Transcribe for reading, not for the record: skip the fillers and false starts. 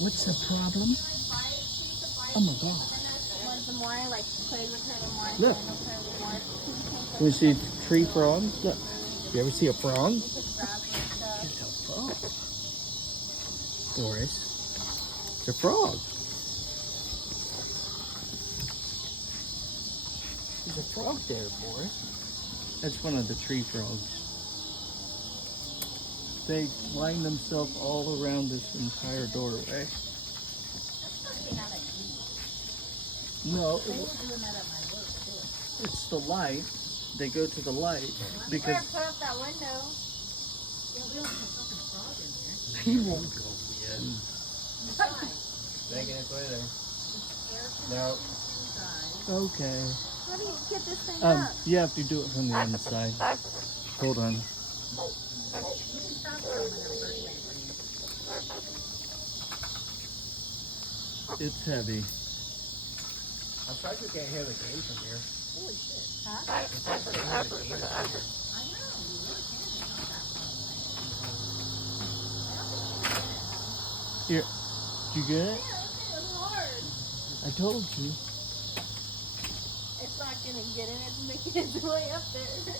What's the problem? Oh my God. The more I like play with her, the more I Look. play with her, the more You see tree frogs? Look. You ever see a frog? you could grab her stuff. It's a frog. Boris. It's a frog. There's a frog there, Boris. That's one of the tree frogs. They line themselves all around this entire doorway. That's probably not like me. No, They were doing that at my work too. it's the light. They go to the light You because better put up that window. he won't go in. Megan, it's right there. No. Okay. How do you get this thing up? You have to do it from the inside. Hold on. It's heavy. I'm surprised we can't hear the game from here. Holy shit. Huh? I'm surprised we can't hear the game from here. I know, you really can. It's not that far away. Here. Did you get it? Yeah, it was hard. I told you. It's not gonna get in. It's making its way up there.